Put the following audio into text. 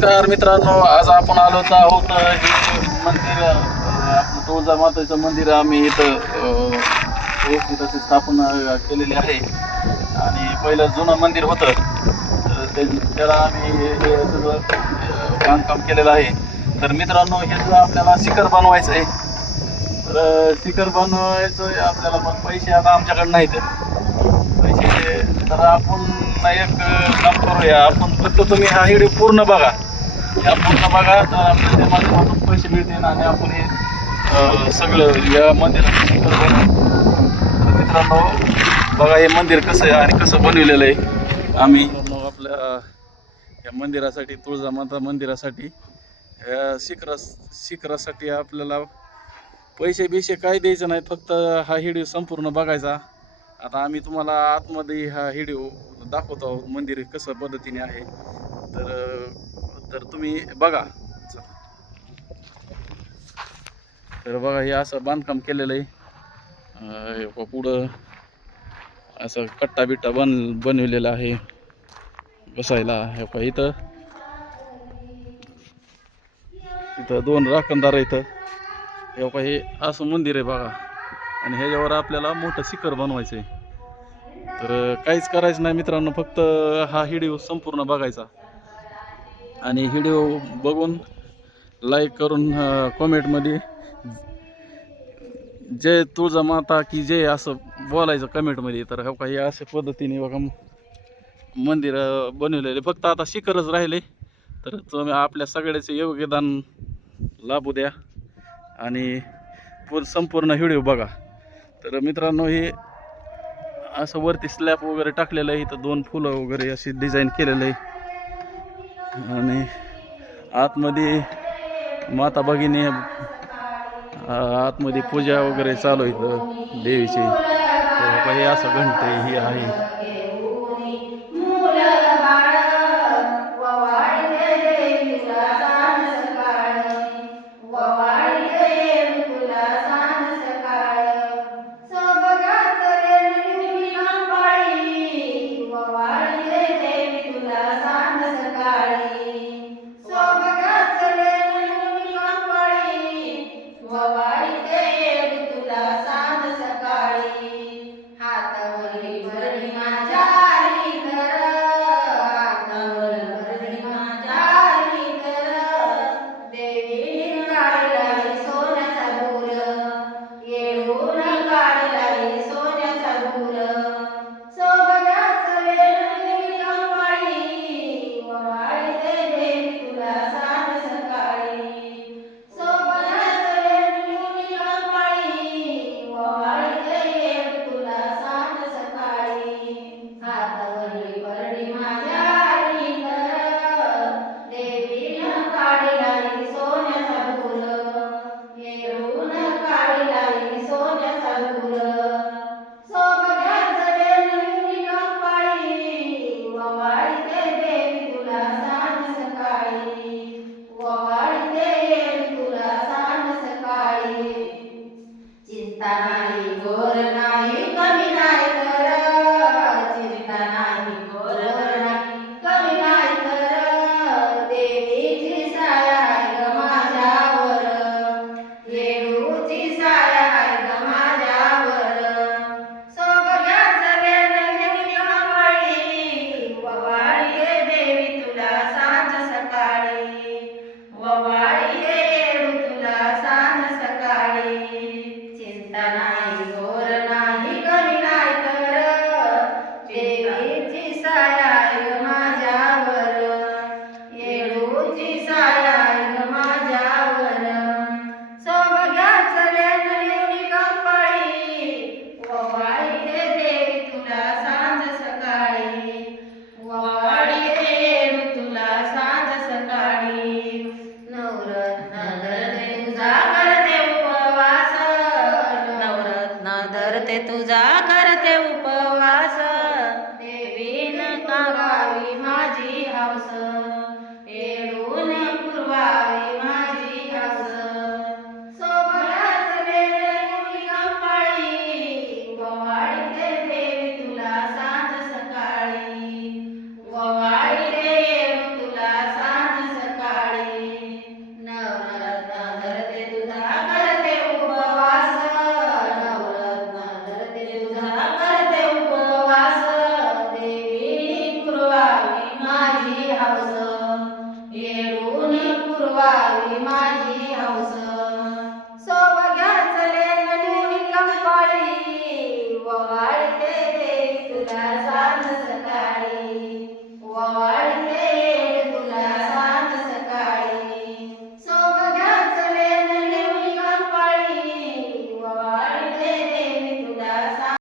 नमस्कार मित्रांनो आज आपण आलो आहोत हे मंदिर आपलं तुळजा मातेचं मंदिर आम्ही इथं तशी स्थापना केलेली आहे. आणि पहिलं जुनं मंदिर होतं. तर त्याला आम्ही हे सगळं बांधकाम केलेलं आहे. तर मित्रांनो हे आपल्याला शिखर बनवायचं आहे. तर शिखर बनवायचं आपल्याला पण पैसे आता आमच्याकडे नाहीत. पैसे तर आपण एक काम करूया. आपण फक्त तुम्ही हा व्हिडिओ पूर्ण बघा. या पूर्ण बघा आपल्या त्या माध्यमातून पैसे मिळतील आणि आपण हे सगळं या मंदिराचं मित्रांनो बघा हे मंदिर कसं आहे आणि कसं बनवलेलं आहे. आम्ही आपल्या या मंदिरासाठी तुळजामाता मंदिरासाठी या शिखरा शिखरासाठी आपल्याला पैसे बिशे काय द्यायचं नाही फक्त हा हिडिओ संपूर्ण बघायचा. आता आम्ही तुम्हाला आतमध्ये हा हिडिओ दाखवतो आहोत मंदिर कसं पद्धतीने आहे. तर तर तुम्ही बघा. तर बघा हे असं बांधकाम केलेलं आहे. हे पुढं असं कट्टा बिट्टा बन बनवलेला आहे. बसायला हे पहा इथं. इथं दोन राखणदार आहेत इथं. हे पहा हे असं मंदिर आहे बघा. आणि ह्याच्यावर आपल्याला मोठं शिखर बनवायचं आहे तर काहीच करायचं नाही मित्रांनो फक्त हा व्हिडिओ संपूर्ण बघायचा. आणि व्हिडिओ बघून लाईक करून कमेंटमध्ये जय तुळजा माता की जय असं बोलायचं कमेंटमध्ये तर हो काही अशा पद्धतीने बघा मंदिर बनवलेले. फक्त आता शिखरच राहिले. तर तुम्ही आपल्या सगळ्याचे योगदान लाभू द्या. आणि संपूर्ण व्हिडिओ बघा. तर मित्रांनो हे असं वरती स्लॅब वगैरे टाकलेलं आहे. इथं दोन फुलं वगैरे अशी डिझाईन केलेलं आहे. आणि आतमध्ये माता भगिनी आतमध्ये पूजा वगैरे चालू इथं देवीची. तर असं घंटे ही आहे. सकाळी करते तुझा करते उप माझी हौस सोबग्याचले नडूनी कंपाळी ववाळते तुला सांज सकाळी. ववाळ